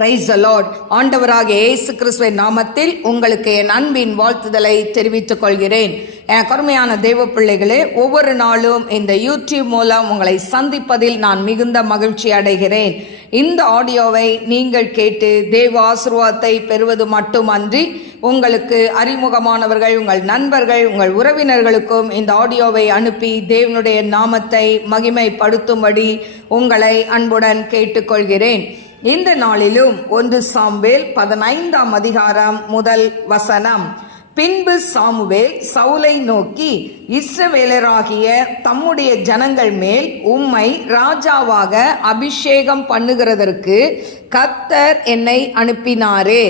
Praise the Lord. ஆண்டவராகிய இயேசு கிறிஸ்துவின் நாமத்தில் உங்களுக்கு என் அன்பின் வாழ்த்துதலை தெரிவித்துக் கொள்கிறேன். என் கருமையான தெய்வ பிள்ளைகளே, ஒவ்வொரு நாளும் இந்த யூடியூப் மூலம் உங்களை சந்திப்பதில் நான் மிகுந்த மகிழ்ச்சி அடைகிறேன். இந்த ஆடியோவை நீங்கள் கேட்டு தேவ ஆசீர்வாதத்தை பெறுவது மட்டுமன்றி, உங்களுக்கு அறிமுகமானவர்கள், உங்கள் நண்பர்கள், உங்கள் உறவினர்களுக்கும் இந்த ஆடியோவை அனுப்பி தேவனுடைய நாமத்தை மகிமைப்படுத்தும்படி உங்களை அன்புடன் கேட்டுக்கொள்கிறேன். இந்த நாளிலும் 1 சாமுவேல் 15ஆம் அதிகாரம் முதல் வசனம். பின்பு சாமுவேல் சவுலை நோக்கி, இஸ்ரவேலராகிய தம்முடைய ஜனங்கள் மேல் உம்மை ராஜாவாக அபிஷேகம் பண்ணுகிறதற்கு கர்த்தர் என்னை அனுப்பினாரே.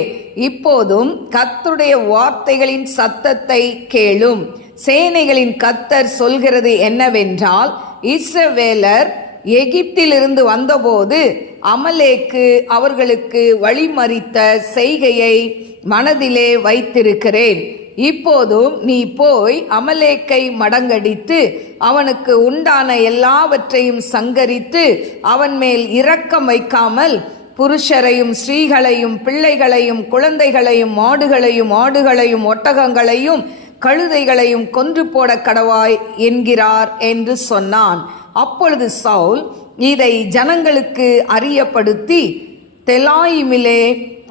இப்போதும் கர்த்தருடைய வார்த்தைகளின் சத்தத்தை கேளும். சேனைகளின் கர்த்தர் சொல்கிறது என்னவென்றால், இஸ்ரவேலர் எகிப்திலிருந்து வந்தபோது அமலேக்கு அவர்களுக்கு வழிமறித்த செய்கையை மனதிலே வைத்திருக்கிறேன். இப்போதும் நீ போய் அமலேக்கை மடங்கடித்து அவனுக்கு உண்டான எல்லாவற்றையும் சங்கரித்து அவன் மேல் இரக்கம் வைக்காமல் புருஷரையும் ஸ்திரீகளையும் பிள்ளைகளையும் குழந்தைகளையும் ஆடுகளையும் ஒட்டகங்களையும் கழுதைகளையும் கொன்று போட கடவாய் என்கிறார் என்று சொன்னான். அப்பொழுது சவுல் இதை ஜனங்களுக்கு அறியப்படுத்தி தெலாயிமிலே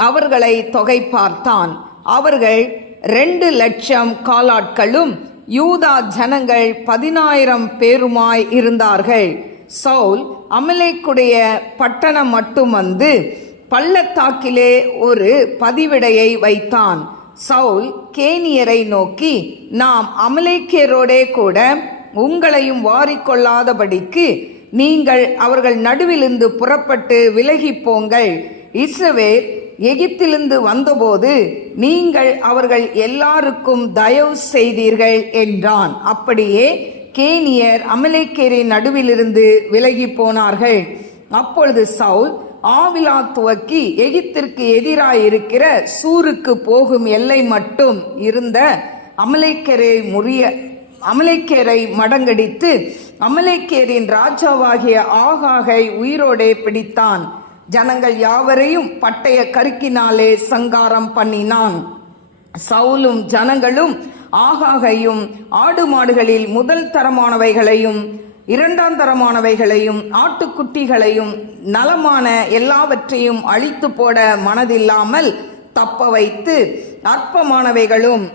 அவர்களை தொகை பார்த்தான். அவர்கள் 2,00,000 காலாட்களும் யூதா ஜனங்கள் 10,000 பேருமாய் இருந்தார்கள். சவுல் அமலேக்குடைய பட்டணம் மட்டும் வந்து பள்ளத்தாக்கிலே ஒரு பதிவிடையை வைத்தான். சவுல் கேனியரை நோக்கி, நாம் அமலேக்கியரோடே கூட உங்களையும் வாரிக்கொள்ளாதபடிக்கு நீங்கள் அவர்கள் நடுவிலிருந்து புறப்பட்டு விலகி போங்கள். இஸ்ரவேல் எகிப்திலிருந்து வந்தபோது நீங்கள் அவர்கள் எல்லாருக்கும் தயவு செய்தீர்கள் என்றான். அப்படியே கேனியர் அமலேக்கியரின் நடுவிலிருந்து விலகி போனார்கள். அப்பொழுது சவுல் ஆவிலா துவக்கி எகிப்திற்கு எதிராயிருக்கிற சூருக்கு போகும் எல்லை மட்டும் இருந்த அமலேக்கியரை மடங்கடித்து அமலேக்கியரின் ராஜாவாகிய ஆகாகை உயிரோடே பிடித்தான். ஜனங்கள் யாவரையும் பட்டய கருக்கினாலே சங்காரம் பண்ணினான். சவுலும் ஜனங்களும் ஆகாகையும் ஆடு மாடுகளில் முதல் தரமானவைகளையும் 2ஆம் தரமானவைகளையும் ஆட்டுக்குட்டிகளையும் நலமான எல்லாவற்றையும் அழித்து போட மனதில்லாமல் தப்ப வைத்து அற்பமானவைகளும்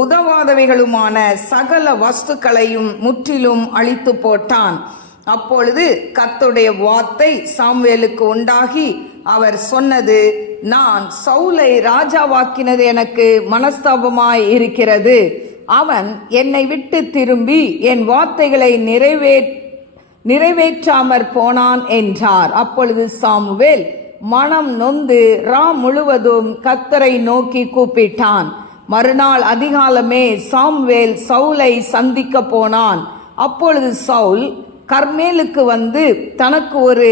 உதவாதவைகளுமான சகல வஸ்துக்களையும் முற்றிலும் அழித்து போட்டான். அப்பொழுது கர்த்தருடைய வார்த்தை சாமுவேலுக்கு உண்டாகி அவர் சொன்னது, நான் சவுலை ராஜாவாக்கினது எனக்கு மனஸ்தாபமாய் இருக்கிறது. அவன் என்னை விட்டு திரும்பி என் வார்த்தைகளை நிறைவேற்றாமற் போனான் என்றார். அப்பொழுது சாமுவேல் மனம் நொந்து முழுவதும் கர்த்தரை நோக்கி கூப்பிட்டான். மறுநாள் அதிகாலமே சாமுவேல் சவுலை சந்திக்க போனான். அப்பொழுது சவுல் கர்மேலுக்கு வந்து தனக்கு ஒரு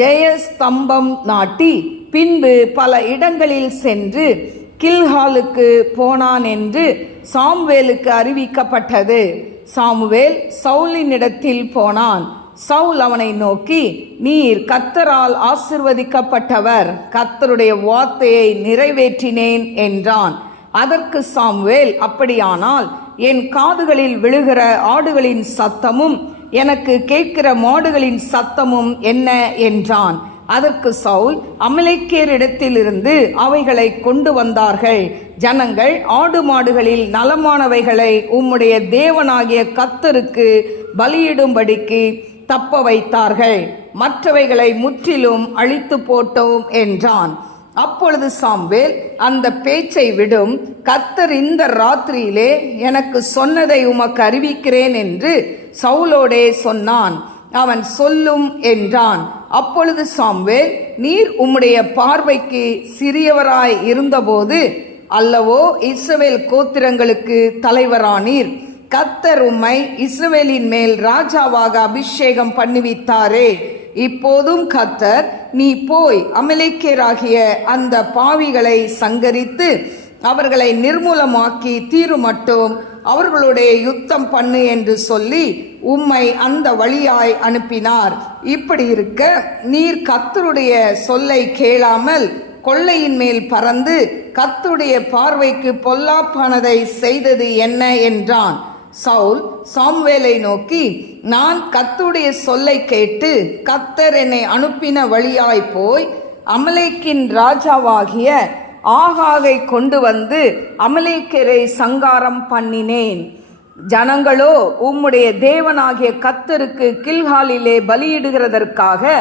ஜெயஸ்தம்பம் நாட்டி பின்பு பல இடங்களில் சென்று கில்காலுக்கு போனான் என்று சாமுவேலுக்கு அறிவிக்கப்பட்டது. சாமுவேல் சவுலினிடத்தில் போனான். சவுல் அவனை நோக்கி, நீர் கர்த்தரால் ஆசீர்வதிக்கப்பட்டவர், கர்த்தருடைய வார்த்தையை நிறைவேற்றினேன் என்றான். அதற்கு சாமுவேல், அப்படியானால் என் காதுகளில் விழுகிற ஆடுகளின் சத்தமும் எனக்கு கேட்கிற மாடுகளின் சத்தமும் என்ன என்றான். அதற்கு சவுல், அமலேக்கியரிடத்திலிருந்து அவைகளை கொண்டு வந்தார்கள். ஜனங்கள் ஆடு மாடுகளில் நலமானவைகளை உம்முடைய தேவனாகிய கர்த்தருக்கு பலியிடும்படிக்கு தப்ப வைத்தார்கள், மற்றவைகளை முற்றிலும் அழித்து போட்டோம் என்றான். அப்பொழுது சாமுவேல், அந்த பேச்சை விடும், கர்த்தர் இந்த ராத்திரியிலே எனக்கு சொன்னதை உமக்கு அறிவிக்கிறேன் என்று சவுலோடே சொன்னான். அவன் சொல்லும் என்றான். அப்பொழுது சாமுவேல், நீர் உம்முடைய பார்வைக்கு சிறியவராய் இருந்தபோது அல்லவோ இஸ்ரவேல் கோத்திரங்களுக்கு தலைவரானீர். கர்த்தர் உம்மை இஸ்ரவேலின் மேல் ராஜாவாக அபிஷேகம் பண்ணுவித்தாரே. இப்போதும் கர்த்தர், நீ போய் அமலேக்கியராகிய அந்த பாவிகளை சங்கரித்து அவர்களை நிர்மூலமாக்கி தீரு மட்டும் அவர்களுடைய யுத்தம் பண்ணு என்று சொல்லி உம்மை அந்த வழியாய் அனுப்பினார். இப்படி இருக்க நீர் கர்த்தருடைய சொல்லை கேளாமல் கொள்ளையின் மேல் பறந்து கர்த்தருடைய பார்வைக்கு பொல்லாப்பானதை செய்தது என்ன என்றான். சவுல் சாமுவேலை நோக்கி, நான் கர்த்தருடைய சொல்லை கேட்டு கர்த்தர் என்னை அனுப்பின வழியாய் போய் அமலேக்கின் ராஜாவாகிய ஆகாகை கொண்டு வந்து அமலேக்கரை சங்காரம் பண்ணினேன். ஜனங்களோ உம்முடைய தேவனாகிய கர்த்தருக்கு கில்காலிலே பலியிடுகிறதற்காக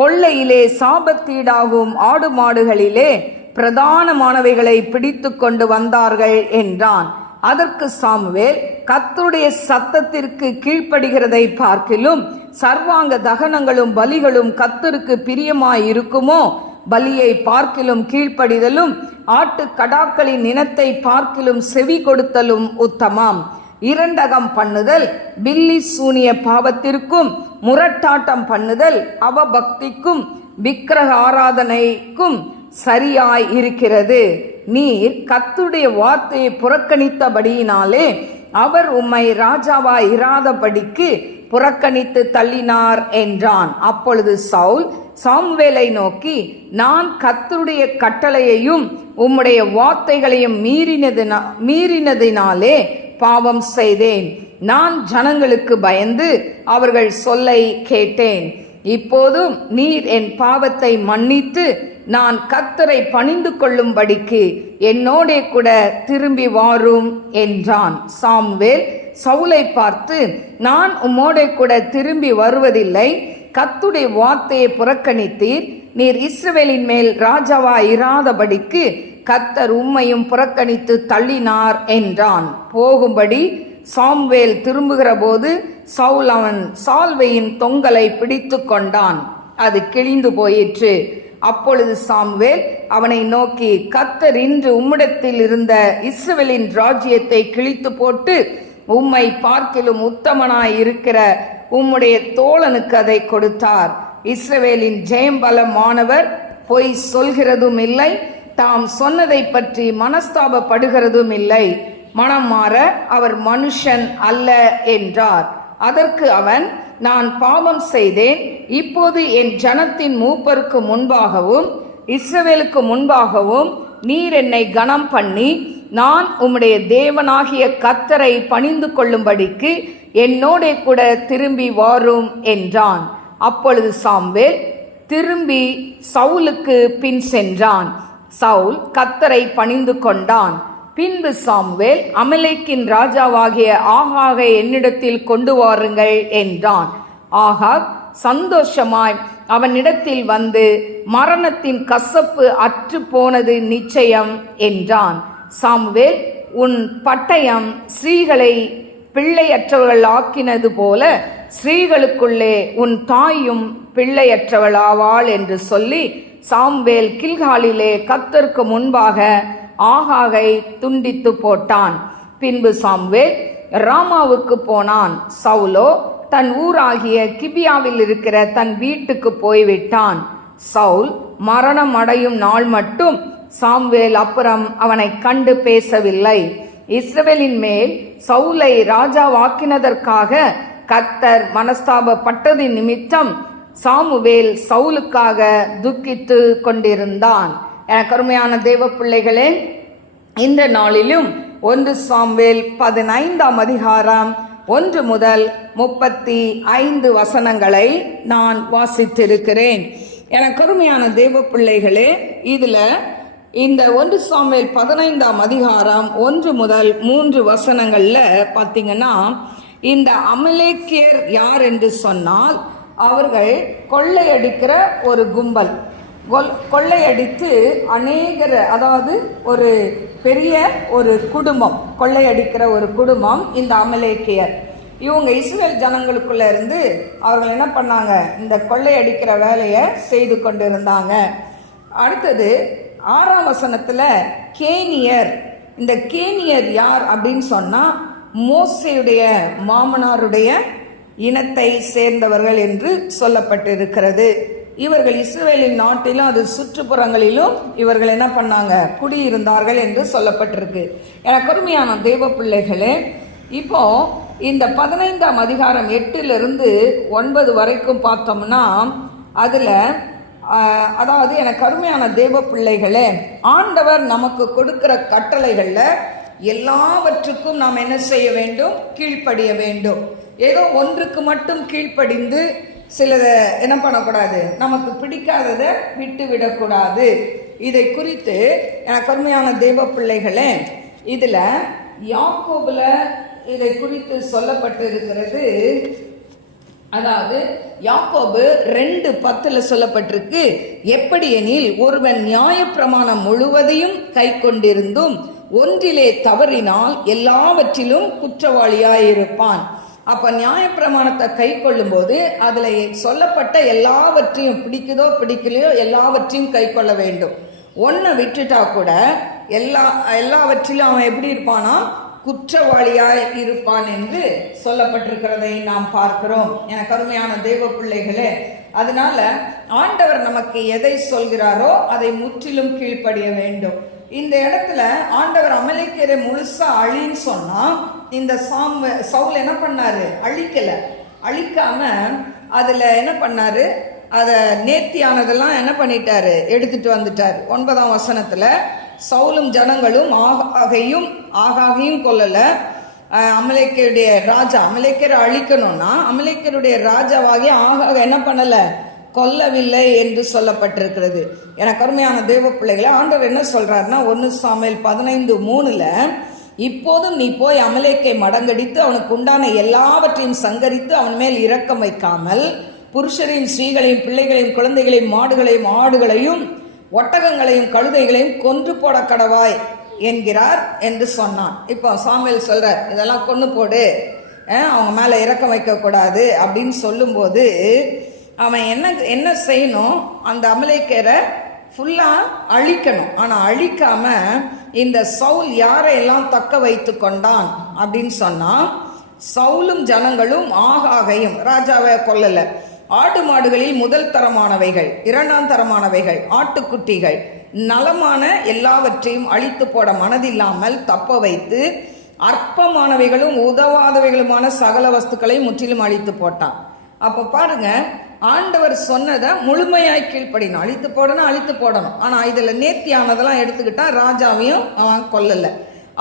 கொள்ளையிலே சாபத்தீடாகும் ஆடு மாடுகளிலே பிரதானமானவைகளை பிடித்து கொண்டு வந்தார்கள் என்றான். அதற்கு சாமுவேல், கர்த்தருடைய சத்தத்திற்கு கீழ்ப்படுகிறதை பார்க்கிலும் சர்வாங்க தகனங்களும் பலிகளும் கர்த்தருக்கு பிரியமாய் இருக்குமோ? பலியை பார்க்கிலும் கீழ்ப்படிதலும் ஆட்டுக்கடாக்களின் இனத்தை பார்க்கிலும் செவி கொடுத்தலும் உத்தமம். இரண்டகம் பண்ணுதல் பில்லி சூனிய பாவத்திற்கும் முரட்டாட்டம் பண்ணுதல் அவபக்திக்கும் விக்கிரக ஆராதனைக்கும் சரியாய் இருக்கிறது. நீர் கர்த்தருடைய வார்த்தையை புறக்கணித்தபடியினாலே அவர் உம்மை ராஜாவாய் இராதபடிக்கு புறக்கணித்து தள்ளினார் என்றான். அப்பொழுது சவுல் சாமுவேலை நோக்கி, நான் கர்த்தருடைய கட்டளையையும் உம்முடைய வார்த்தைகளையும் மீறினதினாலே பாவம் செய்தேன். நான் ஜனங்களுக்கு பயந்து அவர்கள் சொல்லை கேட்டேன். இப்போதும் நீர் என் பாவத்தை மன்னித்து நான் கர்த்தரை பணிந்து கொள்ளும்படிக்கு என்னோடே கூட திரும்பி வாரும் என்றான். சாமுவேல் சவுலை பார்த்து, நான் உம்மோடே கூட திரும்பி வருவதில்லை. கர்த்தருடைய வார்த்தையை புறக்கணித்தீர். நீர் இஸ்ரவேலின் மேல் ராஜாவாய் இராதபடிக்கு கர்த்தர் உம்மையும் புறக்கணித்து தள்ளினார் என்றான். போகும்படி சாமுவேல் திரும்புகிற போது சவுல் அவன் சால்வையின் தொங்கலை பிடித்து கொண்டான். அது கிழிந்து போயிற்று. அப்பொழுது சாமுவேல் அவனை நோக்கி, கர்த்தர் இன்று உம்மிடத்தில் இருந்த இஸ்ரவேலின் ராஜ்யத்தை கிழித்து போட்டு உம்மை பார்க்கிலும் உத்தமனாய் இருக்கிற உம்முடைய தோழனுக்கு அதை கொடுத்தார். இஸ்ரவேலின் ஜெயம்பலமானவர் பொய் சொல்கிறதும் இல்லை, தாம் சொன்னதை பற்றி மனஸ்தாபப்படுகிறதும் இல்லை. மனம் மாற அவர் மனுஷன் அல்ல என்றார். அதற்கு அவன், நான் பாவம் செய்தேன். இப்போது என் ஜனத்தின் மூப்பருக்கு முன்பாகவும் இஸ்ரவேலுக்கு முன்பாகவும் நீர் என்னை கனம் பண்ணி நான் உம்முடைய தேவனாகிய கர்த்தரை பணிந்து கொள்ளும்படிக்கு என்னோடே கூட திரும்பி வாரும் என்றான். அப்பொழுது சாமுவேல் திரும்பி சவுலுக்கு பின் சென்றான். சவுல் கர்த்தரை பணிந்து கொண்டான். பின்பு சாமுவேல், அமலேக்கின் ராஜாவாகிய ஆகாகை என்னிடத்தில் கொண்டு வாருங்கள் என்றான். ஆகாக் சந்தோஷமாய் அவனிடத்தில் வந்து, மரணத்தின் கசப்பு அற்று போனது நிச்சயம் என்றான். சாமுவேல், உன் பட்டயம் ஸ்ரீகளை பிள்ளையற்றவர்கள் ஆக்கினது போல ஸ்ரீகளுக்குள்ளே உன் தாயும் பிள்ளையற்றவளாவாள் என்று சொல்லி சாமுவேல் கில்காலிலே கர்த்தருக்கு முன்பாக ஆகாகை துண்டித்து போட்டான். பின்பு சாமுவேல் ராமாவுக்கு போனான். சவுலோ தன் ஊராகிய கிபியாவில் இருக்கிற தன் வீட்டுக்கு போய்விட்டான். சவுல் மரணம் அடையும் நாள் மட்டும் சாமுவேல் அப்புறம் அவனை கண்டு பேசவில்லை. இஸ்ரவேலின் மேல் சவுலை ராஜாவாக்கினதற்காக கர்த்தர் மனஸ்தாபப்பட்டதின் நிமித்தம் சாமுவேல் சவுலுக்காக துக்கித்து கொண்டிருந்தான். எனக்கு அருமையான தேவ பிள்ளைகளே, இந்த நாளிலும் 1 சாமுவேல் 15ஆம் அதிகாரம் 1 முதல் 35 வசனங்களை நான் வாசித்திருக்கிறேன். எனக்கு அருமையான தேவ பிள்ளைகளே, இதுல இந்த 1 சாமுவேல் 15ஆம் அதிகாரம் 1 முதல் 3 வசனங்கள்ல பார்த்தீங்கன்னா, இந்த அமலேக்கியர் யார் என்று சொன்னால், அவர்கள் கொள்ளையடிக்கிற ஒரு கும்பல். கொள்ளையடித்து அநேகர், அதாவது ஒரு பெரிய ஒரு குடும்பம், கொள்ளையடிக்கிற ஒரு குடும்பம் இந்த அமலேக்கியர். இவங்க இஸ்ரவேல் ஜனங்களுக்குள்ள இருந்து அவர்கள் என்ன பண்ணாங்க, இந்த கொள்ளையடிக்கிற வேலையை செய்து கொண்டிருந்தாங்க. அடுத்தது 6ஆம் வசனத்துல கேனியர். இந்த கேனியர் யார் அப்படின்னு சொன்னா, மோசேயுடைய மாமனாருடைய இனத்தை சேர்ந்தவர்கள் என்று சொல்லப்பட்டிருக்கிறது. இவர்கள் இஸ்ரவேலின் நாட்டிலும் அது சுற்றுப்புறங்களிலும் இவர்கள் என்ன பண்ணாங்க, குடியிருந்தார்கள் என்று சொல்லப்பட்டிருக்கு. எனக்கு அருமையான தேவ பிள்ளைகளே, இப்போ இந்த 15ஆம் அதிகாரம் 8 to 9 வரைக்கும் பார்த்தோம்னா, அதுல அதாவது எனக்கு அருமையான தேவ பிள்ளைகளே, ஆண்டவர் நமக்கு கொடுக்கிற கட்டளைகள்ல எல்லாவற்றுக்கும் நாம் என்ன செய்ய வேண்டும்? கீழ்ப்படிய வேண்டும். ஏதோ ஒன்றுக்கு மட்டும் கீழ்ப்படிந்து சிலதை என்ன பண்ணக்கூடாது, நமக்கு பிடிக்காததை விட்டு விடக்கூடாது. இதை குறித்து எனக்கு அருமையான தேவ பிள்ளைகளே, இதுல யாக்கோபுல இதை குறித்து சொல்லப்பட்டு இருக்கிறது. அதாவது யாக்கோபு 2:10 சொல்லப்பட்டிருக்கு, எப்படி எனில் ஒருவன் நியாயப்பிரமாணம் முழுவதையும் கை கொண்டிருந்தும் ஒன்றிலே தவறினால் எல்லாவற்றிலும் குற்றவாளியாயிருப்பான். அப்ப நியாயப்பிரமாணத்தை கை கொள்ளும் போது அதுல சொல்லப்பட்ட எல்லாவற்றையும், பிடிக்குதோ பிடிக்கலையோ எல்லாவற்றையும் கை கொள்ள வேண்டும். ஒன்றை விட்டுட்டா கூட எல்லாவற்றிலும் அவன் எப்படி இருப்பானா? குற்றவாளியாய் இருப்பான் என்று சொல்லப்பட்டிருக்கிறதை நாம் பார்க்கிறோம். எனக்கு அருமையான தேவ பிள்ளைகளே, அதனால ஆண்டவர் நமக்கு எதை சொல்கிறாரோ அதை முற்றிலும் கீழ்ப்படிய வேண்டும். இந்த இடத்துல ஆண்டவர் அமலேக்கியரை முழுசா அழின்னு சொன்னா, இந்த சவுல் என்ன பண்ணாரு? அழிக்காம அதுல என்ன பண்ணாரு? அத நேர்த்தியானதெல்லாம் என்ன பண்ணிட்டாரு? எடுத்துட்டு வந்துட்டார். 9ஆம் வசனத்துல சவுலும் ஜனங்களும் ஆகாகையும் கொல்லல. அமலேக்கியருடைய ராஜா, அமலேக்கியரை அழிக்கணும்னா அமலேக்கியருடைய ராஜாவாகி ஆகாக என்ன பண்ணல? கொல்லவில்லை என்று சொல்லப்பட்டிருக்கிறது. எனக்கு அருமையான தேவ பிள்ளைகளை, ஆண்டவர் என்ன சொல்றாருன்னா 1 சாமுவேல் 15:3 இப்போதும் நீ போய் அமலேக்கை மடங்கடித்து அவனுக்கு உண்டான எல்லாவற்றையும் சங்கரித்து அவன் மேல் இரக்கம் வைக்காமல் புருஷரின் ஸ்ரீகளையும் பிள்ளைகளையும் குழந்தைகளையும் மாடுகளையும் ஆடுகளையும் ஒட்டகங்களையும் கழுதைகளையும் கொன்று போட கடவாய் என்கிறார் என்று சொன்னான். இப்போ சாமுவேல் சொல்றார், இதெல்லாம் கொன்று போடு, அவங்க மேல இரக்கம் வைக்க கூடாது அப்படின்னு சொல்லும்போது அவன் என்ன செய்யணும்? அந்த அமலேக்கியரை ஃபுல்லா அழிக்கணும். ஆனா அழிக்காம இந்த சவுல் யாரையெல்லாம் தக்க வைத்து கொண்டான் அப்படின்னு சொன்னா, சவுலும் ஜனங்களும் ஆகாகையும், ராஜாவை கொல்லல, ஆடு மாடுகளில் முதல் தரமானவைகள், 2ஆம் தரமானவைகள், ஆட்டுக்குட்டிகள், நலமான எல்லாவற்றையும் அழித்து போட மனதில்லாமல் தப்ப வைத்து அற்பமானவைகளும் உதவாதவைகளுமான சகல வஸ்துக்களை முற்றிலும் அழித்து போட்டான். அப்ப பாருங்க, ஆண்டவர் சொன்னதை முழுமையாய் கீழ்ப்படினோம். அழித்து போடணும். ஆனா இதுல நேர்த்தியானதெல்லாம் எடுத்துக்கிட்டா ராஜாவையும் கொல்லல.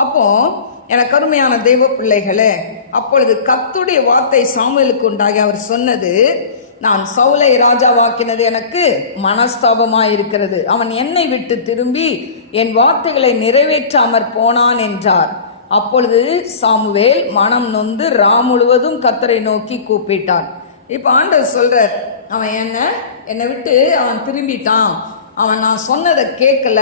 அப்போ எனக்கு அருமையான தெய்வ பிள்ளைகளே, அப்பொழுது கர்த்தருடைய வார்த்தை சாமுவேலுக்கு உண்டாகி அவர் சொன்னது, நான் சவுலை ராஜாவாக்கினது எனக்கு மனஸ்தாபமாய் இருக்கிறது. அவன் என்னை விட்டு திரும்பி என் வார்த்தைகளை நிறைவேற்றாமற் போனான் என்றார். அப்பொழுது சாமுவேல் மனம் நொந்து முழுவதும் கர்த்தரை நோக்கி கூப்பிட்டான். இப்ப ஆண்டவர் சொல்றார், அவன் என்னை விட்டு அவன் திரும்பிட்டான், அவன் நான் சொன்னதை கேட்கல,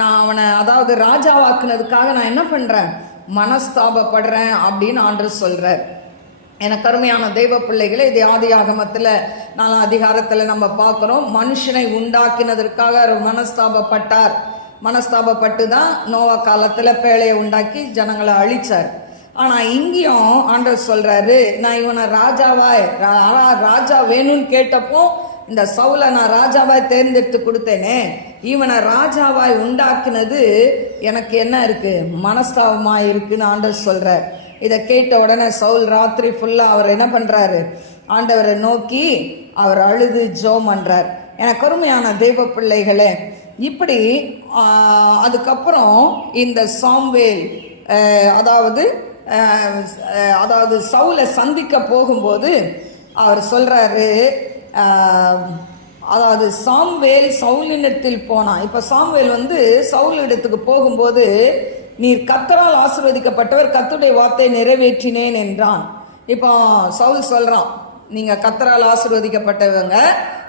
நான் அவனை அதாவது ராஜாவாக்குனதுக்காக நான் என்ன பண்றேன்? மனஸ்தாபப்படுறேன் அப்படின்னு ஆண்டவர் சொல்றார். எனக்கு அருமையான தெய்வ பிள்ளைகளை, இது ஆதியாகமத்தில் 4ஆம் அதிகாரத்தில் நம்ம பார்க்குறோம். மனுஷனை உண்டாக்கினதற்காக அவர் மனஸ்தாபப்பட்டு தான் நோவா காலத்தில் பேழையை உண்டாக்கி ஜனங்களை அழிச்சார். ஆனால் இங்கேயும் ஆண்டவர் சொல்றாரு, நான் இவனை ராஜா வேணும்னு கேட்டப்போ இந்த சவுலை நான் ராஜாவாய் தேர்ந்தெடுத்து கொடுத்தேனே, இவனை ராஜாவாய் உண்டாக்கினது எனக்கு என்ன இருக்கு? மனஸ்தாபமாய் இருக்குன்னு ஆண்டவர் சொல்றார். இதை கேட்ட உடனே சவுல் ராத்திரி ஃபுல்லா அவர் என்ன பண்றாரு? ஆண்டவரை நோக்கி அவர் அழுது ஜெபம் பண்றார். எனக்கு அருமையான தெய்வ பிள்ளைகளே, இப்படி அதுக்கப்புறம் இந்த சாமுவேல் அதாவது சவுலை சந்திக்க போகும்போது அவர் சொல்றாரு, அதாவது சாமுவேல் சவுலினிடத்தில் போனான். இப்ப சாமுவேல் சவுல் இடத்துக்கு போகும்போது, நீர் கர்த்தரால் ஆசீர்வதிக்கப்பட்டவர், கர்த்தருடைய வார்த்தை நிறைவேற்றினேன் என்றான். இப்போ சவுல் சொல்றான், நீங்க கர்த்தரால் ஆசீர்வதிக்கப்பட்டவங்க,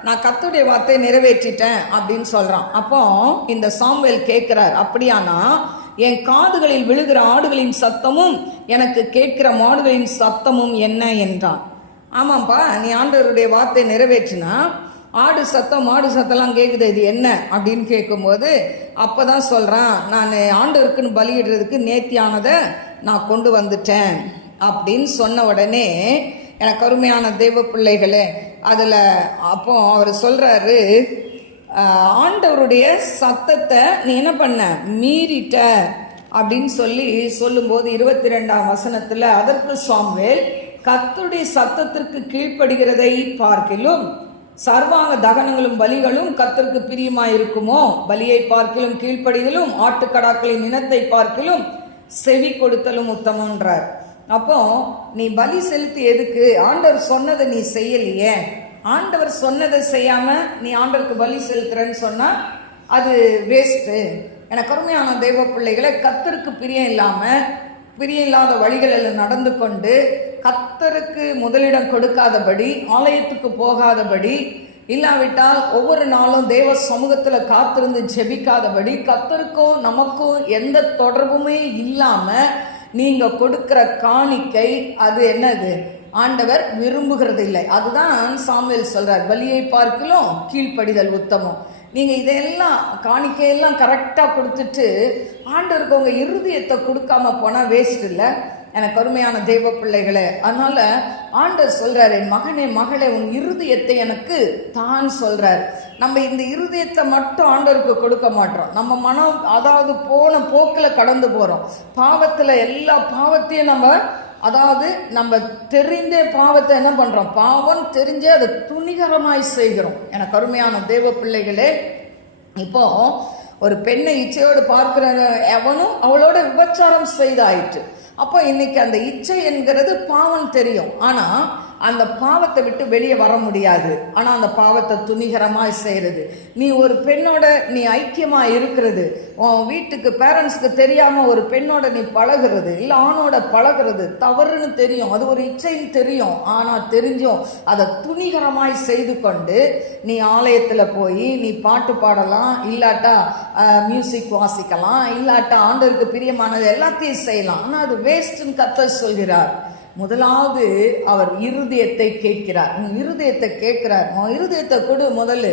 நான் கர்த்தருடைய வார்த்தை நிறைவேற்றிட்டேன் அப்படின்னு சொல்றான். அப்போ இந்த சாமுவேல் கேட்கிறார், அப்படியானா என் காதுகளில் விழுகிற ஆடுகளின் சத்தமும் எனக்கு கேட்கிற மாடுகளின் சத்தமும் என்ன என்றான். ஆமாப்பா, நீ ஆண்டவருடைய வார்த்தை நிறைவேற்றினா ஆடு சத்தம் மாடு சத்தம்லாம் கேட்குது, இது என்ன அப்படின்னு கேட்கும்போது அப்போதான் சொல்கிறான், நான் ஆண்டவருக்குன்னு பலியிடுறதுக்கு நேர்த்தியானதை நான் கொண்டு வந்துட்டேன் அப்படின்னு சொன்ன உடனே எனக்கு அருமையான தெய்வ பிள்ளைகளே, அதில் அப்போ அவர் சொல்கிறாரு, ஆண்டவருடைய சத்தத்தை நீ என்ன பண்ண? மீறிட்ட அப்படின்னு சொல்லும்போது 22ஆம் வசனத்தில், அதற்கு சாமுவேல் கர்த்தருடைய சத்தத்திற்கு கீழ்ப்படுகிறதை பார்க்கிலும் சர்வாங்க தகனங்களும் பலிகளும் கர்த்தருக்கு பிரியமாய் இருக்குமோ? பலியை பார்க்கிலும் கீழ்ப்படிதலும் ஆட்டுக்கடாக்களின் இனத்தை பார்க்கிலும் செவி கொடுத்தலும் உத்தமன்றார். அப்போ நீ பலி செலுத்தி எதுக்கு? ஆண்டவர் சொன்னதை நீ செய்யலையே. ஆண்டவர் சொன்னதை செய்யாம நீ ஆண்டவருக்கு பலி செலுத்துறன்னு சொன்னா அது வேஸ்ட்டு. எனக்கு அருமையான தெய்வ பிள்ளைகளை, கர்த்தருக்கு பிரியம் இல்லாத வழிகளில் நடந்து கொண்டு கர்த்தருக்கு முதலிடம் கொடுக்காதபடி, ஆலயத்துக்கு போகாதபடி, இல்லாவிட்டால் ஒவ்வொரு நாளும் தேவ சமூகத்தில் காத்திருந்து ஜெபிக்காதபடி, கர்த்தருக்கும் நமக்கும் எந்த தொடர்புமே இல்லாம நீங்க கொடுக்கிற காணிக்கை அது என்னது? ஆண்டவர் விரும்புகிறது இல்லை. அதுதான் சாமுவேல் சொல்றார், பலியை பார்க்கிலும் கீழ்ப்படிதல் உத்தமம். நீங்க இதெல்லாம் காணிக்கையெல்லாம் கரெக்டா கொடுத்துட்டு ஆண்டவருக்கு உங்க இருதயத்தை கொடுக்காம போனா வேஸ்ட் இல்லை. எனக்கு அருமையான தெய்வ பிள்ளைகளே, அதனால ஆண்டவர் சொல்றாரு, மகனே மகளே உன் இருதயத்தை எனக்கு தான் சொல்றாரு. நம்ம இந்த இருதயத்தை மட்டும் ஆண்டவருக்கு கொடுக்க மாட்டோம். நம்ம மனம் அதாவது போன போக்கில் கடந்து போறோம். பாவத்துல எல்லா பாவத்தையும் நம்ம தெரிந்தே பாவத்தை என்ன பண்றோம்? பாவம் தெரிஞ்சே அதை துணிகரமாய் செய்கிறோம். எனக்கு அருமையான தேவ பிள்ளைகளே, இப்போ ஒரு பெண்ணை இச்சையோடு பார்க்கிற எவனும் அவளோட விபச்சாரம் செய்தாயிற்று. அப்போ இன்னைக்கு அந்த இச்சை என்கிறது பாவம் தெரியும், ஆனா அந்த பாவத்தை விட்டு வெளியே வர முடியாது. ஆனால் அந்த பாவத்தை துணிகரமாக செய்கிறது. நீ ஒரு பெண்ணோட நீ ஐக்கியமாக இருக்கிறது, உன் வீட்டுக்கு பேரண்ட்ஸுக்கு தெரியாமல் ஒரு பெண்ணோட நீ பழகிறது, இல்லை ஆணோட பழகிறது தவறுன்னு தெரியும், அது ஒரு இச்சைன்னு தெரியும். ஆனால் தெரிஞ்சும் அதை துணிகரமாய் செய்து கொண்டு நீ ஆலயத்தில் போய் நீ பாட்டு பாடலாம், இல்லாட்டா மியூசிக் வாசிக்கலாம், இல்லாட்டா ஆண்டவருக்கு பிரியமானது எல்லாத்தையும் செய்யலாம். ஆனால் அது வேஸ்ட்ன்னு கர்த்தர் சொல்கிறார். முதலாவது அவர் இருதயத்தை கேட்கிறார். உன் இருதயத்தை கேட்கிறார். உன் இருதயத்தை கொடு. முதல்ல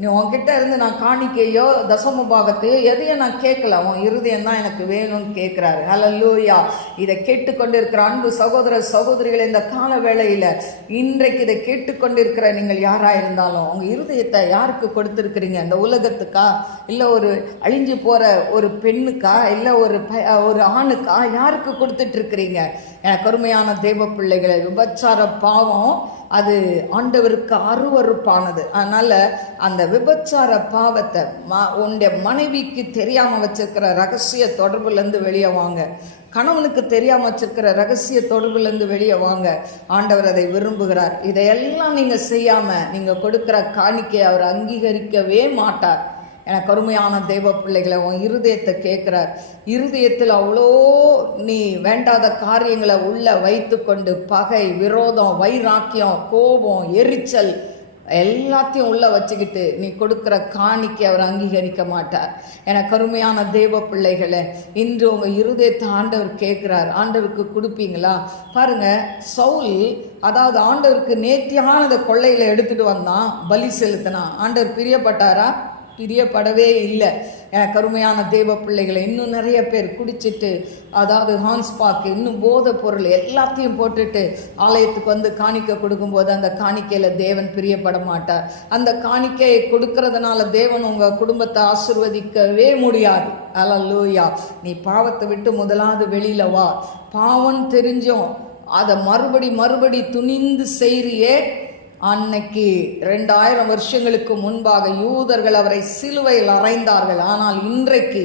நீ உன்கிட்ட இருந்து நான் காணிக்கையோ தசம பாகத்தையோ எதையும் நான் கேட்கல, உன் இருதயம் தான் எனக்கு வேணும்னு கேட்கிறாரு. ஹல்லேலூயா. இதை கேட்டுக்கொண்டிருக்கிற அன்பு சகோதர சகோதரிகளை, இந்த கால வேளையில இன்றைக்கு இதை கேட்டுக்கொண்டிருக்கிற நீங்கள் யாரா இருந்தாலும் உங்க இருதயத்தை யாருக்கு கொடுத்திருக்கிறீங்க? இந்த உலகத்துக்கா, இல்லை ஒரு அழிஞ்சு போற ஒரு பெண்ணுக்கா, இல்லை ஒரு ஆணுக்கா, யாருக்கு கொடுத்துட்டு இருக்கிறீங்க? எனக்கு அருமையான தெய்வ பிள்ளைகளை, விபச்சார பாவம் அது ஆண்டவருக்கு அருவருப்பானது. அதனால அந்த விபச்சார பாவத்தை உன்னுடைய மனைவிக்கு தெரியாம வச்சிருக்கிற ரகசிய தொடர்புலேருந்து வெளியே வாங்க. கணவனுக்கு தெரியாம வச்சிருக்கிற ரகசிய தொடர்புலேருந்து வெளியே வாங்க. ஆண்டவர் அதை விரும்புகிறார். இதையெல்லாம் நீங்க செய்யாம நீங்க கொடுக்கிற காணிக்கையை அவர் அங்கீகரிக்கவே மாட்டார். எனக்கு அருமையான தெய்வ பிள்ளைகளை, உன் இருதயத்தை கேட்குறார். இருதயத்தில் அவ்வளோ நீ வேண்டாத காரியங்களை உள்ள வைத்து கொண்டு பகை, விரோதம், வைராக்கியம், கோபம், எரிச்சல் எல்லாத்தையும் உள்ள வச்சுக்கிட்டு நீ கொடுக்கிற காணிக்கை அவர் அங்கீகரிக்க மாட்டார். எனக்கு அருமையான தெய்வ பிள்ளைகளை, இன்று உங்க இருதயத்தை ஆண்டவர் கேட்கிறார். ஆண்டவருக்கு கொடுப்பீங்களா? பாருங்க, சவுல் அதாவது ஆண்டவருக்கு நேர்த்தியானதை கொள்ளையில எடுத்துட்டு வந்தான், பலி செலுத்தினான். ஆண்டவர் பிரியப்பட்டாரா? பிரியப்படவே இல்லை. எனக்கு அருமையான தெய்வ பிள்ளைகளை, இன்னும் நிறைய பேர் குடிச்சிட்டு அதாவது ஹான்ஸ்பாக்கு இன்னும் போதை பொருள் எல்லாத்தையும் போட்டுட்டு ஆலயத்துக்கு வந்து காணிக்கை கொடுக்கும்போது அந்த காணிக்கையில் தேவன் பிரியப்பட மாட்டார். அந்த காணிக்கையை கொடுக்கறதுனால தேவன் உங்கள் குடும்பத்தை ஆசீர்வதிக்கவே முடியாது. அல்லேலூயா. நீ பாவத்தை விட்டு முதலாவது வெளியில வா. பாவம் தெரிஞ்சும் அதை மறுபடி துணிந்து செய்றியே. அன்னைக்கு 2000 வருஷங்களுக்கு முன்பாக யூதர்கள் அவரை சிலுவையில் அறைந்தார்கள். ஆனால் இன்றைக்கு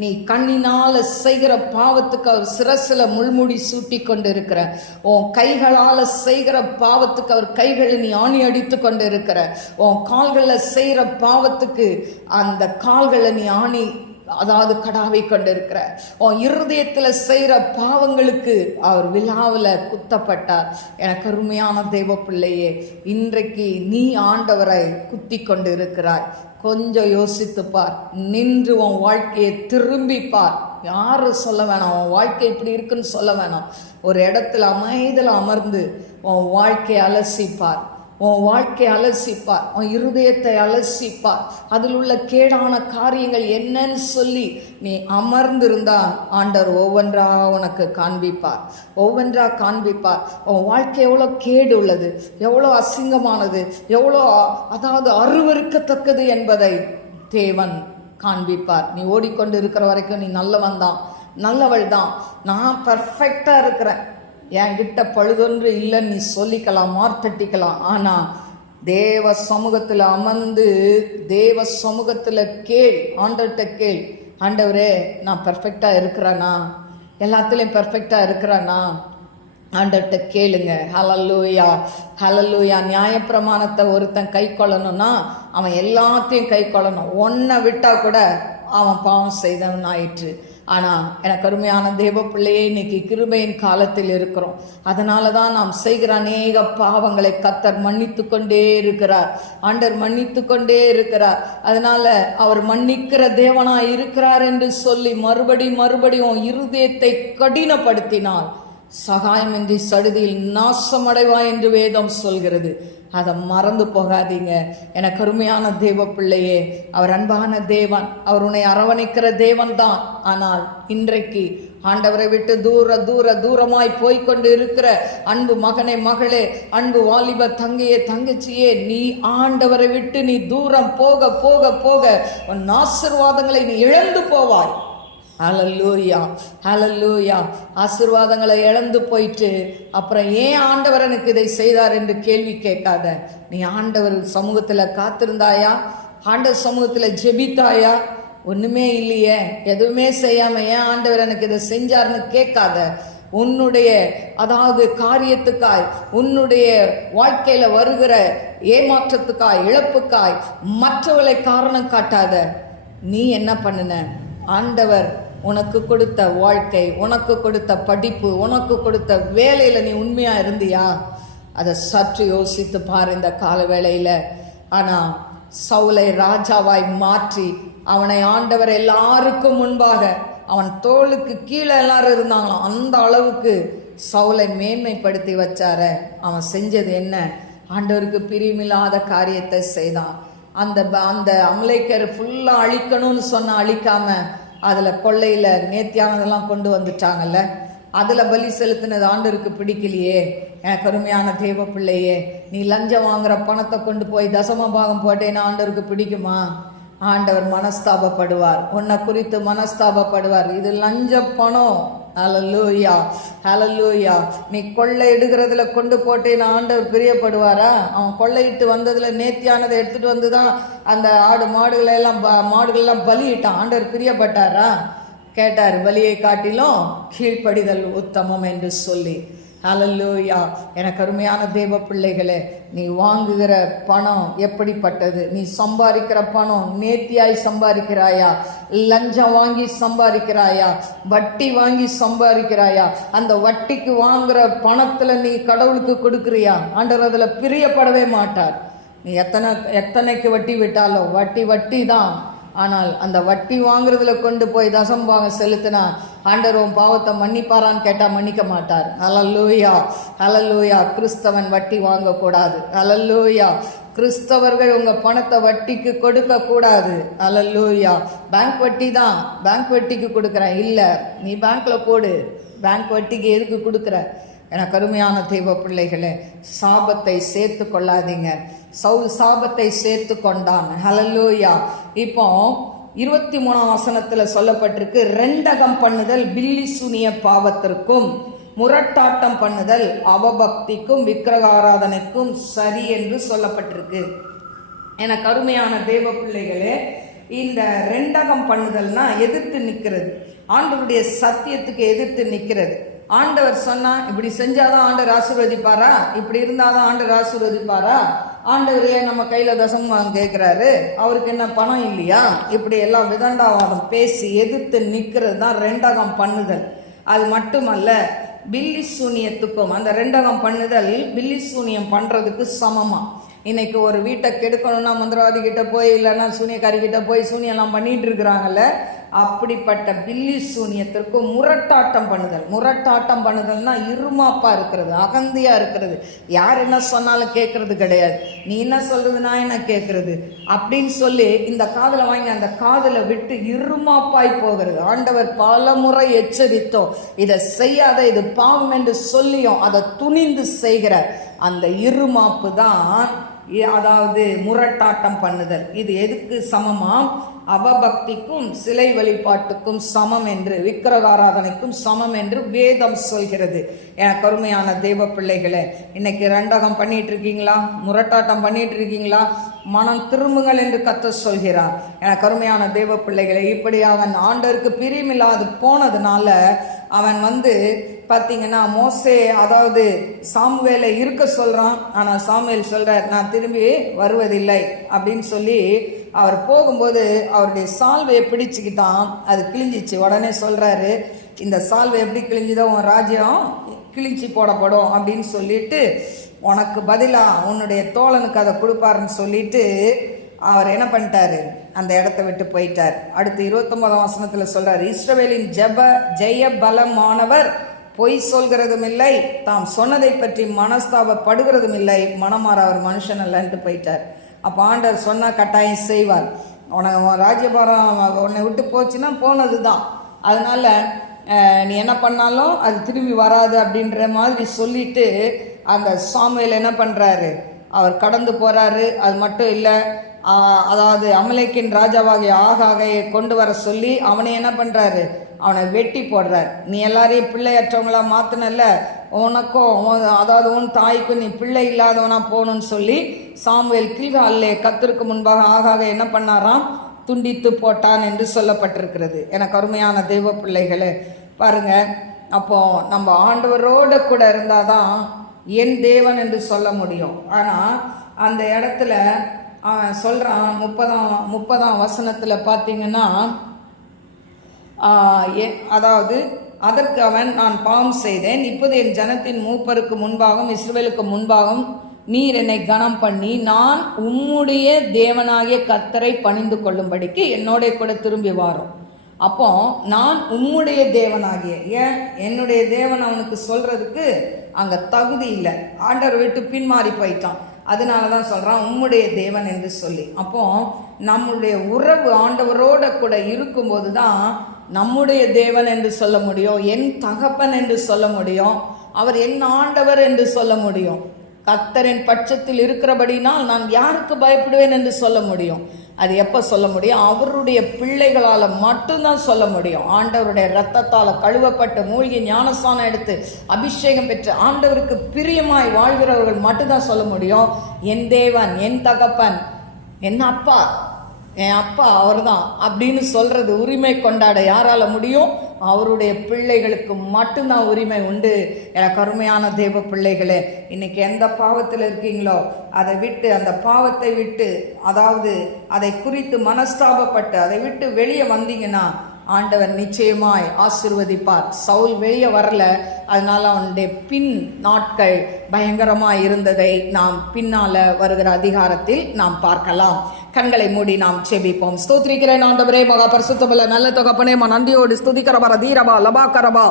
நீ கண்ணினால செய்கிற பாவத்துக்கு அவர் சிரசில முள்முடி சூட்டி கொண்டு இருக்கிற, உன் கைகளால செய்கிற பாவத்துக்கு அவர் கைகளை நீ ஆணி அடித்து கொண்டு இருக்கிற, உன் கால்களில் செய்கிற பாவத்துக்கு அந்த கால்களை நீ ஆணி அதாவது கடாவை கொண்டிருக்கிற, உன் இருதயத்தில் செய்கிற பாவங்களுக்கு அவர் விழாவில் குத்தப்பட்டார். எனக்கு அருமையான தெய்வ பிள்ளையே, இன்றைக்கு நீ ஆண்டவரை குத்தி கொண்டு இருக்கிறாய். கொஞ்சம் யோசித்துப்பார். நின்று உன் வாழ்க்கையை திரும்பிப்பார். யாரும் சொல்ல வேணாம், உன் வாழ்க்கை இப்படி இருக்குன்னு சொல்ல வேணாம். ஒரு இடத்துல அமைதியில் அமர்ந்து உன் வாழ்க்கையை அலசிப்பார். உன் வாழ்க்கையை அலசிப்பார். உன் இருதயத்தை அலசிப்பார். அதில் உள்ள கேடான காரியங்கள் என்னன்னு சொல்லி நீ அமர்ந்திருந்தா ஆண்டவர் ஒவ்வொன்றா உனக்கு காண்பிப்பார். உன் வாழ்க்கை எவ்வளோ கேடு உள்ளது, எவ்வளோ அசிங்கமானது, எவ்வளோ அதாவது அருவருக்கத்தக்கது என்பதை தேவன் காண்பிப்பார். நீ ஓடிக்கொண்டு இருக்கிற வரைக்கும் நீ நல்லவன் தான், நல்லவள் தான், நான் பர்ஃபெக்டாக இருக்கிறேன், என்கிட்ட பழுதொன்று இல்லைன்னு நீ சொல்லிக்கலாம், மார்த்தட்டிக்கலாம். ஆனால் தேவ சமூகத்தில் அமர்ந்து தேவ சமூகத்தில் கேள், ஆண்டவர்கிட்ட கேள், ஆண்டவரே நான் பெர்ஃபெக்டாக இருக்கிறேனா, எல்லாத்துலேயும் பெர்ஃபெக்டாக இருக்கிறானா, ஆண்டவர்கிட்ட கேளுங்க. ஹல்லேலூயா, ஹல்லேலூயா. நியாயப்பிரமாணத்தை ஒருத்தன் கை கொள்ளணும்னா அவன் எல்லாத்தையும் கை கொள்ளணும். ஒன்றை விட்டால் கூட அவன் பாவம் செய்தவன் ஆயிற்று. ஆனால் எனக்கு அருமையான தேவ பிள்ளையே, இன்னைக்கு கிருபையின் காலத்தில் இருக்கிறோம். அதனால தான் நாம் செய்கிற அநேக பாவங்களை கர்த்தர் மன்னித்து கொண்டே இருக்கிறார். ஆண்டவர் மன்னித்து கொண்டே இருக்கிறார். அதனால அவர் மன்னிக்கிற தேவனாய் இருக்கிறார் என்று சொல்லி மறுபடியும் இருதயத்தை கடினப்படுத்தினால் சகாயமின்றி சடுதியில் நாசமடைவாய் என்று வேதம் சொல்கிறது. அதை மறந்து போகாதீங்க. எனக்கு அருமையான தேவ பிள்ளையே, அவர் அன்பான தேவன், அவர் உன்னை அரவணைக்கிற தேவன் தான். ஆனால் இன்றைக்கு ஆண்டவரை விட்டு தூரமாய் போய்கொண்டு இருக்கிற அன்பு மகனே, மகளே, அன்பு வாலிப தங்கையே, தங்கச்சியே, நீ ஆண்டவரை விட்டு நீ தூரம் போக போக போக உன் ஆசீர்வாதங்களை நீ இழந்து போவாய். ஹல்லேலூயா, ஹல்லேலூயா. ஆசீர்வாதங்களை இழந்து போயிட்டு அப்புறம் ஏன் ஆண்டவர் எனக்கு இதை செய்தார் என்று கேள்வி கேட்காத. நீ ஆண்டவர் சமூகத்தில் காத்திருந்தாயா? ஆண்டவர் சமூகத்தில் ஜெபித்தாயா? ஒன்றுமே இல்லையே, எதுவுமே செய்யாம ஏன் ஆண்டவர் எனக்கு இதை செஞ்சார்னு கேட்காத. உன்னுடைய அதாவது காரியத்துக்காய், உன்னுடைய வாழ்க்கையில வருகிற ஏமாற்றத்துக்காய், இழப்புக்காய் மற்றவர்களை காரணம் காட்டாத. நீ என்ன பண்ணுன? ஆண்டவர் உனக்கு கொடுத்த வாழ்க்கை, உனக்கு கொடுத்த படிப்பு, உனக்கு கொடுத்த வேலையில் நீ உண்மையா இருந்தியா? அதை சற்று யோசித்து பாரு இந்த கால வேளையில். ஆனால் சவுலை ராஜாவாய் மாற்றி அவனை ஆண்டவர் எல்லாருக்கும் முன்பாக, அவன் தோளுக்கு கீழே எல்லாரும் இருந்தாங்களாம், அந்த அளவுக்கு சவுலை மேன்மைப்படுத்தி வச்சார. அவன் செஞ்சது என்ன? ஆண்டவருக்கு பிரியமில்லாத காரியத்தை செய்தான். அந்த அமலேக்கர் ஃபுல்லாக அழிக்கணும்னு சொன்ன அழிக்காம அதில் கொள்ளையில் நேர்த்தியானதெல்லாம் கொண்டு வந்துட்டாங்கல்ல, அதில் பலி செலுத்தினது ஆண்டவருக்கு பிடிக்கலையே. எனக்கு அருமையான தேவ பிள்ளையே, நீ லஞ்சம் வாங்குற பணத்தை கொண்டு போய் தசம பாகம் போட்டேன்னா ஆண்டவருக்கு பிடிக்குமா? ஆண்டவர் மனஸ்தாபப்படுவார், உன்னை குறித்து மனஸ்தாபப்படுவார். இது லஞ்ச பணம். ஹல்லேலூயா, ஹல்லேலூயா. நீ கொள்ளை எடுக்கிறதுல கொண்டு போட்டேன்னு ஆண்டவர் பிரியப்படுவாரா? அவன் கொள்ளையிட்டு வந்ததுல நேர்த்தியானதை எடுத்துட்டு வந்து தான் அந்த ஆடு மாடுகளெல்லாம் பலியிட்டான். ஆண்டவர் பிரியப்பட்டாரா? கேட்டார், பலியை காட்டிலும் கீழ்ப்படிதல் உத்தமம் என்று சொல்லி. ஹல்லேலூயா. எனக்கு அருமையான தேவ பிள்ளைகளே, நீ வாங்குகிற பணம் எப்படிப்பட்டது? நீ சம்பாதிக்கிற பணம் நேர்த்தியாய் சம்பாதிக்கிறாயா? லஞ்சம் வாங்கி சம்பாதிக்கிறாயா? வட்டி வாங்கி சம்பாதிக்கிறாயா? அந்த வட்டிக்கு வாங்குற பணத்துல நீ கடவுளுக்கு கொடுக்குறியா? ஆண்டவர் அதுல பிரியப்படவே மாட்டார். நீ எத்தனைக்கு வட்டி விட்டாலும் வட்டி தான். ஆனால் அந்த வட்டி வாங்குறதுல கொண்டு போய் தசம்பாக செலுத்தினா ஆண்டவர் உன் பாவத்தை மன்னிப்பாரான்னு கேட்டால் மன்னிக்க மாட்டார். ஹல்லேலூயா, ஹல்லேலூயா. கிறிஸ்தவன் வட்டி வாங்கக்கூடாது. ஹல்லேலூயா. கிறிஸ்தவர்கள் உங்கள் பணத்தை வட்டிக்கு கொடுக்க கூடாது. ஹல்லேலூயா. பேங்க் வட்டி தான், பேங்க் வட்டிக்கு கொடுக்குறேன் இல்லை, நீ பேங்க்ல போடு. பேங்க் வட்டிக்கு எதுக்கு கொடுக்குற? எனக்கு அருமையான தெய்வ பிள்ளைகளே, சாபத்தை சேர்த்து கொள்ளாதீங்க. சவுல் சாபத்தை சேர்த்து கொண்டான். ஹல்லேலூயா. இப்போ 23ஆம் வசனத்தில் சொல்லப்பட்டிருக்கு, ரெண்டகம் பண்ணுதல் பில்லி சூனிய பாவத்திற்கும் முரட்டாட்டம் பண்ணுதல் அவபக்திக்கும் விக்கிரக ஆராதனைக்கும் சரி என்று சொல்லப்பட்டிருக்கு. எனக்கு அருமையான தேவ பிள்ளைகளே, இந்த ரெண்டகம் பண்ணுதல்னா எதிர்த்து நிற்கிறது, ஆண்டவருடைய சத்தியத்துக்கு எதிர்த்து நிற்கிறது. ஆண்டவர் சொன்னா இப்படி செஞ்சாதான் ஆண்டவர் ஆசீர்வதிப்பாரா, இப்படி இருந்தாதான் ஆண்டவர் ஆசீர்வதிப்பாரா, ஆண்டவர் ஏன் நம்ம கையில தசமம் கேட்கிறாரு, அவருக்கு என்ன பணம் இல்லையா, இப்படி எல்லாம் விதண்டாவாதம் பேசி எதிர்த்து நிற்கிறது தான் ரெண்டகம் பண்ணுதல். அது மட்டுமல்ல, பில்லி சூனியத்துக்கும் அந்த ரெண்டகம் பண்ணுதல் பில்லி சூனியம் பண்றதுக்கு சமமா. இன்னைக்கு ஒரு வீட்டை கெடுக்கணும்னா மந்திரவாதி கிட்ட போய் இல்லைன்னா சூனியக்காரி கிட்ட போய் சூனியெல்லாம் பண்ணிட்டு இருக்கிறாங்கல்ல, அப்படிப்பட்ட பில்லி சூனியத்திற்கு முரட்டாட்டம் பண்ணுதல். முரட்டாட்டம் பண்ணுதல்னா இருமாப்பா இருக்கிறது, அகந்தியா இருக்கிறது, யார் என்ன சொன்னாலும் கேட்கறது கிடையாது, நீ என்ன சொல்றது நான் என்ன கேட்கறது அப்படின்னு சொல்லி இந்த காதலை வாங்கி அந்த காதலை விட்டு இருமாப்பாய் போகிறது. ஆண்டவர் பல முறை எச்சரித்தோம், இதை செய்யாத, இது பாவம் என்று சொல்லியும் அதை துணிந்து செய்கிற அந்த இருமாப்பு தான், அதாவது முரட்டாட்டம் பண்ணுதல். இது எதுக்கு சமமா? அவபக்திக்கும் சிலை வழிபாட்டுக்கும் சமம் என்று, விக்கிரகாராதனைக்கும் சமம் என்று வேதம் சொல்கிறது. எனக்கு அருமையான தெய்வ பிள்ளைகளே, இன்னைக்கு ரெண்டகம் பண்ணிட்டு இருக்கீங்களா? முரட்டாட்டம் பண்ணிட்டு இருக்கீங்களா? மனம் திரும்புங்கள் என்று கர்த்தர் சொல்கிறார். எனக்கு அருமையான தெய்வ பிள்ளைகளே, இப்படி அவன் ஆண்டவருக்கு பிரியமில்லாது போனதுனால அவன் பார்த்தீங்கன்னா மோசே, அதாவது சாமுவேலை இருக்க சொல்கிறான். ஆனால் சாமுவேல் சொல்கிறார், நான் திரும்பி வருவதில்லை அப்படின்னு சொல்லி அவர் போகும்போது அவருடைய சால்வையை பிடிச்சிக்கிட்டான். அது கிழிஞ்சிச்சு. உடனே சொல்கிறாரு, இந்த சால்வை எப்படி கிழிஞ்சுதோ உன் ராஜ்யம் கிழிச்சி போடப்படும் அப்படின்னு சொல்லிட்டு உனக்கு பதிலாக உன்னுடைய தோழனுக்கு அதை கொடுப்பாருன்னு சொல்லிட்டு அவர் என்ன பண்ணிட்டாரு, அந்த இடத்த விட்டு போயிட்டார். அடுத்து 29ஆம் வசனத்தில் சொல்றாரு, இஸ்ரவேலின் ஜெய பலமானவர் பொய் சொல்கிறதும் இல்லை, தாம் சொன்னதை பற்றி மனஸ்தாபப்படுகிறதும் இல்லை, மனமாற அவர் மனுஷன் அல்லன்ட்டு போயிட்டார். அப்போ ஆண்டவர் சொன்னால் கட்டாயம் செய்வார். உனக்கு ராஜ்யபாரம் உன்னை விட்டு போச்சுன்னா போனது தான், அதனால நீ என்ன பண்ணாலும் அது திரும்பி வராது அப்படின்ற மாதிரி சொல்லிட்டு அந்த சாமுவேல் என்ன பண்ணுறாரு, அவர் கடந்து போகிறாரு. அது மட்டும் இல்லை, அதாவது அமலேக்கின் ராஜாவாகிய ஆகாகையை கொண்டு வர சொல்லி அவனை என்ன பண்ணுறாரு, அவனை வெட்டி போடுறார். நீ எல்லாரையும் பிள்ளையற்றவங்களா மாற்றினல்ல, உனக்கும் அதாவது உன் தாய்க்கும் நீ பிள்ளை இல்லாதவனா போகணும்னு சொல்லி சாமுவேல் கில்காலிலே கர்த்தருக்கு முன்பாக ஆகாக என்ன பண்ணாராம், துண்டித்து போட்டான் என்று சொல்லப்பட்டிருக்கிறது. எனக்கு அருமையான தெய்வ பிள்ளைகளே, பாருங்க, அப்போ நம்ம ஆண்டவரோடு கூட இருந்தாதான் என் தேவன் என்று சொல்ல முடியும். ஆனால் அந்த இடத்துல சொல்கிறான் 30ஆம் வசனத்தில் பார்த்தீங்கன்னா, அதாவது அதற்கு அவன், நான் பாவம் செய்தேன், இப்போது என் ஜனத்தின் மூப்பருக்கு முன்பாகவும் இஸ்ரவேலுக்கு முன்பாகவும் நீர் என்னை கனம் பண்ணி நான் உம்முடைய தேவனாகிய கர்த்தரை பணிந்து கொள்ளும்படிக்கு என்னோட கூட திரும்பி வாரோம். அப்போ நான் உம்முடைய தேவனாகிய, ஏன் என்னுடைய தேவன் அவனுக்கு சொல்றதுக்கு அங்கே தகுதி இல்லை, ஆண்டவர் விட்டு பின்மாறி போயிட்டான். அதனால தான் சொல்கிறான் உம்முடைய தேவன் என்று சொல்லி. அப்போ நம்முடைய உறவு ஆண்டவரோட கூட இருக்கும்போது தான் நம்முடைய தேவன் என்று சொல்ல முடியும், என் தகப்பன் என்று சொல்ல முடியும், அவர் என் ஆண்டவர் என்று சொல்ல முடியும். கர்த்தரின் பட்சத்தில் இருக்கிறபடினால் நான் யாருக்கு பயப்படுவேன் என்று சொல்ல முடியும். அது எப்போ சொல்ல முடியும்? அவருடைய பிள்ளைகளால் மட்டும்தான் சொல்ல முடியும். ஆண்டவருடைய இரத்தத்தால் கழுவப்பட்டு மூழ்கி ஞானஸ்தானம் எடுத்து அபிஷேகம் பெற்று ஆண்டவருக்கு பிரியமாய் வாழ்கிறவர்கள் மட்டும்தான் சொல்ல முடியும், என் தேவன், என் தகப்பன், என் அப்பா, என் அப்பா அவர் தான் அப்படின்னு சொல்றது உரிமை கொண்டாட யாரால முடியும்? அவருடைய பிள்ளைகளுக்கு மட்டும்தான் உரிமை உண்டு. எனக்கு அருமையான தேவ பிள்ளைகளே, இன்னைக்கு எந்த பாவத்தில் இருக்கீங்களோ அதை விட்டு, அந்த பாவத்தை விட்டு, அதாவது அதை குறித்து மனஸ்தாபப்பட்டு அதை விட்டு வெளியே வந்தீங்கன்னா ஆண்டவர் நிச்சயமாய் ஆசீர்வதிப்பார். சவுல் வெளியே வரல, அதனால அவனுடைய பின் நாட்கள் பயங்கரமாக இருந்ததை நாம் பின்னால வருகிற அதிகாரத்தில் நாம் பார்க்கலாம். கண்களை மூடி நாம் செபிப்போம். ஸ்தோத்திரிக்கிறேன் ஆண்டவரே, மகா பரிசுத்தமுள்ள நல்ல தகப்பனே, நன்றியோடு ஸ்துதிக்கிறபர தீரபா லபா கரபா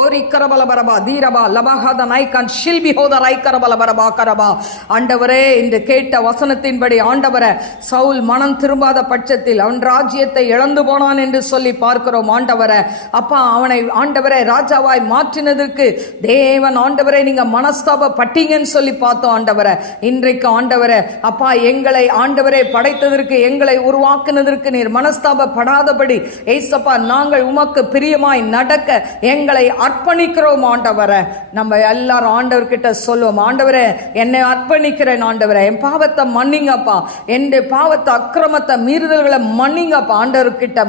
ஓரி கரபல பரபா தீரபா லபாஹத நைகன் ஷில்பி ஹோத ரை கரபல பரபா கரபா. ஆண்டவரே, இந்த கேட்ட வசனத்தின்படி ஆண்டவரே, சவுல் மனம் திரும்பாத பட்சத்தில் அவன் ராஜ்யத்தை இழந்து போனான் என்று சொல்லி பார்க்கிறோம். ஆண்டவரே அப்பா, அவனை ஆண்டவரே ராஜாவாய் மாற்றினதற்கு தேவன் ஆண்டவரே நீங்க மனஸ்தாபப்பட்டீங்கன்னு சொல்லி பார்த்தோம். ஆண்டவரே இன்றைக்கு ஆண்டவரே அப்பா, எங்களை ஆண்டவரே படைத்ததற்கு, எங்களை உருவாக்குனதற்கு நீர் மனஸ்தாபப்படாதபடி ஏசப்பா நாங்கள் உமக்கு பிரியமாய் நடக்க எங்களை அர்ப்பணிக்கிறோம். ஆண்டவரே நம்ம எல்லாரும் ஆண்டவர்கிட்ட சொல்லுவோம், ஆண்டவரே என்னை அர்ப்பணிக்கிறேன், ஆண்டவரே என் பாவத்தை மன்னிங்கப்பா, என் பாவத்தை அக்கிரமத்தை மீறுதல்களை மன்னிங்கப்பா. ஆண்டவர்கிட்ட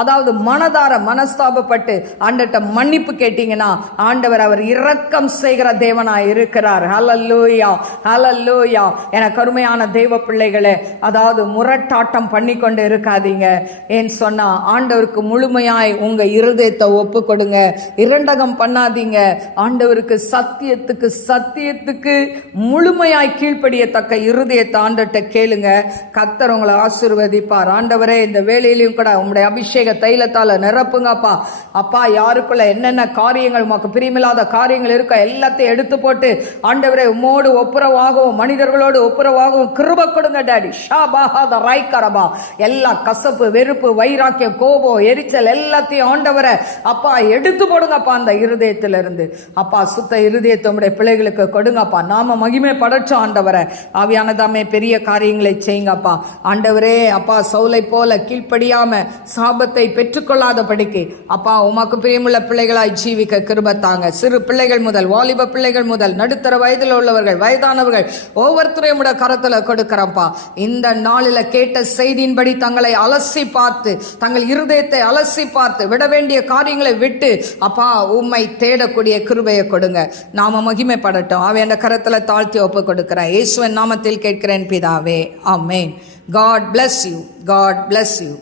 அதாவது மனதார மனஸ்தாபப்பட்டு ஆண்டவர்கிட்ட மன்னிப்பு கேட்டீங்கன்னா ஆண்டவர் அவர் இரக்கம் செய்கிற தேவனாய் இருக்கிறார். ஹல்லேலூயா, ஹல்லேலூயா. எனக்கு அருமையான தெய்வ பிள்ளைகளே, அதாவது முரட்டாட்டம் பண்ணி கொண்டு இருக்காதீங்க. ஏன் சொன்னா ஆண்டவருக்கு முழுமையாய் உங்க இருதயத்தை ஒப்பு கொடுங்க. இரண்டகம் பண்ணாதீங்க. ஆண்டவருக்கு சத்தியத்துக்கு முழுமையாய் கீழ்ப்படியத்தக்க இருதயத்தை ஆண்டவர்கிட்ட கேளுங்க. கர்த்தர் உங்களை ஆசீர்வதிப்பார். ஆண்டவரே, இந்த வேலையிலையும் கூட உங்களுடைய அபிஷேக தைலத்தால நிரப்புங்கப்பா. அப்பா, யாருக்குள்ள என்னென்ன காரியங்கள் உமக்கு பிரியமில்லாத காரியங்கள் இருக்க எல்லாத்தையும் எடுத்து போட்டு ஆண்டவரே உம்மோடு ஒப்புரவாகவும் மனிதர்களோடு ஒப்புரவாகவும் கிருபை கொடுங்க. டாடி ஷாபாஹாத ரைக்கரபா. எல்லா கசப்பு, வெறுப்பு, வைராக்கிய, கோபம், எரிச்சல் எல்லாத்தையும் ஆண்டவரை அப்பா எடுத்து போடுங்கப்பா அந்த இருதயத்திலிருந்து. அப்பா சுத்த இருதயத்தை உடைய பிள்ளைகளுக்கு கொடுங்கப்பா. நாம மகிமை படைச்சோம் ஆண்டவரை. ஆவியானதாமே பெரிய காரியங்களை செய்யுங்கப்பா ஆண்டவரே. அப்பா சவுலை போல கீழ்ப்படியாம சாபத்தை பெற்றுக்கொள்ளாத படிக்கு அப்பா உமக்கு பிரியமுள்ள பிள்ளைகளாய் ஜீவிக்க கிருபத்தாங்க. சிறு பிள்ளைகள் முதல் வாலிப பிள்ளைகள் முதல் நடுத்தர வயதில் உள்ளவர்கள், வயதானவர்கள் ஒவ்வொருத்தரையும் கரத்துல கொடுக்கிறப்பா. இந்த நாளில கேட்ட செய்தியின்படி தங்களை அலசி பார்த்து, தங்கள் இருதயத்தை அலசி பார்த்து விட வேண்டிய காரியங்களை விட்டு அப்பா உம்மை தேடக்கூடிய கிருபையை கொடுங்க. நாம மகிமைப்படட்டும். அவன் அந்த கரத்துல தாழ்த்தி ஒப்பு கொடுக்கிறேன். இயேசுவின் நாமத்தில் கேட்கிறேன் பிதாவே, ஆமென். God bless you. God bless you.